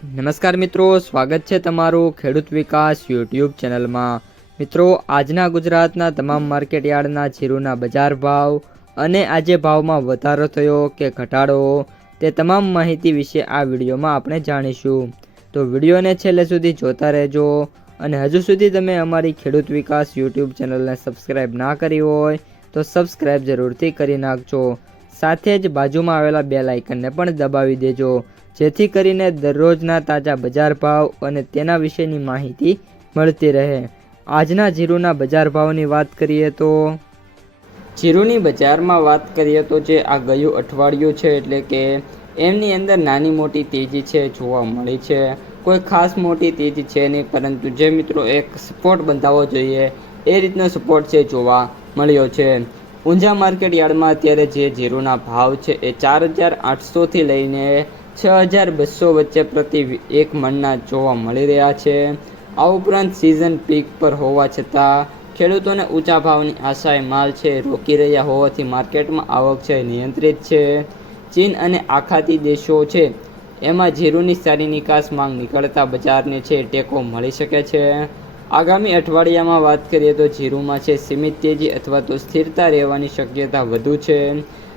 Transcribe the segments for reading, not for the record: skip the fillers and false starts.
નમસ્કાર મિત્રો, સ્વાગત છે તમારું ખેડૂત વિકાસ યુટ્યુબ ચેનલમાં। મિત્રો, આજના ગુજરાતના તમામ માર્કેટયાર્ડના જીરુના બજાર ભાવ અને આજે ભાવમાં વધારો થયો કે ઘટાડો તે તમામ માહિતી વિશે આ વિડીયોમાં આપણે જાણીશું। તો વિડીયોને છેલ્લે સુધી જોતા રહેજો અને હજુ સુધી તમે અમારી ખેડૂત વિકાસ યુટ્યુબ ચેનલને સબસ્ક્રાઈબ ના કરી હોય તો સબસ્ક્રાઈબ જરૂરથી કરી નાખજો। સાથે જ બાજુમાં આવેલા બેલ આઇકનને પણ દબાવી દેજો, જેથી કરીને દરરોજના તાજા બજાર ભાવ અને તેના વિશેની માહિતી મળતી રહે। આજના જીરુના બજાર ભાવની વાત કરીએ તો જીરુની બજારમાં વાત કરીએ તો જે આ ગયું અઠવાડિયું છે એટલે કે એમની અંદર નાની મોટી તેજી છે જોવા મળી છે। કોઈ ખાસ મોટી તેજી છે નહીં, પરંતુ જે મિત્રો એક સપોર્ટ બંધાવવો જોઈએ એ રીતનો સપોર્ટ છે જોવા મળ્યો છે। ઊંઝા માર્કેટ યાર્ડમાં અત્યારે જે જીરુના ભાવ છે એ 4800થી લઈને 6200 વચ્ચે પ્રતિ એક મણના જોવા મળી રહ્યા છે। આ ઉપરાંત સિઝન પીક પર હોવા છતાં ખેડૂતોને ઊંચા ભાવની આશાએ માલ છે રોકી રહ્યા હોવાથી માર્કેટમાં આવક છે નિયંત્રિત છે। ચીન અને આખાતી દેશો છે એમાં જીરુની સારી નિકાસ માંગ નીકળતા બજારને છે ટેકો મળી શકે છે। આગામી અઠવાડિયામાં વાત કરીએ તો જીરુમાં છે સીમિત તેજી અથવા તો સ્થિરતા રહેવાની શક્યતા વધુ છે।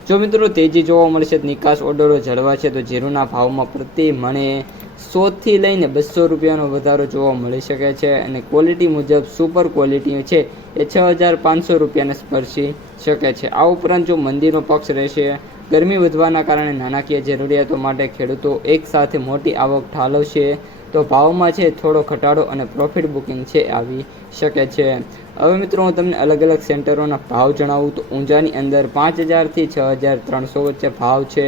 જો મિત્રો તેજી જોવા મળશે, નિકાસ ઓર્ડરો જળવાશે તો જીરુના ભાવમાં પ્રતિ મણે 100થી લઈને 200 રૂપિયાનો વધારો જોવા મળી શકે છે અને ક્વોલિટી મુજબ સુપર ક્વોલિટી છે એ 6500 રૂપિયાને સ્પર્શી શકે છે। આ ઉપરાંત જો મંદીનો પક્ષ રહેશે, ગરમી વધવાના કારણે નાણાકીય જરૂરિયાતો માટે ખેડૂતો એકસાથે મોટી આવક ઠાલવશે તો ભાવમાં છે થોડો ઘટાડો અને પ્રોફિટ બુકિંગ છે આવી શકે છે। હવે મિત્રો હું તમને અલગ અલગ સેન્ટરોના ભાવ જણાવું તો ઊંઝાની અંદર 5000થી 6300 વચ્ચે ભાવ છે।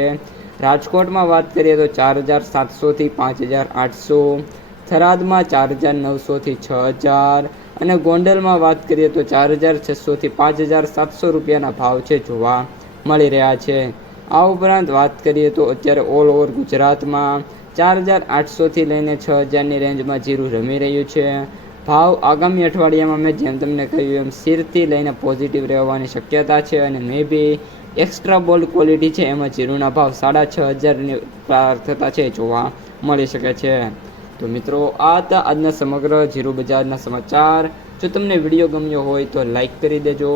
રાજકોટમાં વાત કરીએ તો 4700થી 5800, થરાદમાં 4900થી 6000 અને ગોંડલમાં વાત કરીએ તો 4600થી 5700 રૂપિયાના ભાવ છે જોવા મળી રહ્યા છે। આ ઉપરાંત વાત કરીએ તો અત્યારે ઓલ ઓવર ગુજરાતમાં 4800થી લઈને 6000ની રેન્જમાં જીરું રમી રહ્યું છે। ભાવ આગામી અઠવાડિયામાં મેં જેમ તમને કહ્યું એમ સ્થિરથી લઈને પોઝિટિવ રહેવાની શક્યતા છે અને મે બી એક્સ્ટ્રા બોલ્ડ ક્વોલિટી છે એમાં જીરુના ભાવ 6500ની પાર થતા છે જોવા મળી શકે છે। તો મિત્રો આ હતા આજના સમગ્ર જીરુ બજારના સમાચાર। જો તમને વિડીયો ગમ્યો હોય તો લાઈક કરી દેજો,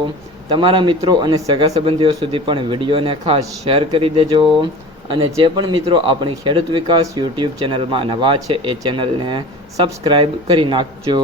તમારા મિત્રો અને સગા સંબંધીઓ સુધી પણ વિડીયોને ખાસ શેર કરી દેજો અને જે પણ મિત્રો આપણી ખેડૂત વિકાસ યુટ્યુબ ચેનલમાં નવા છે એ ચેનલને સબસ્ક્રાઈબ કરી નાખજો।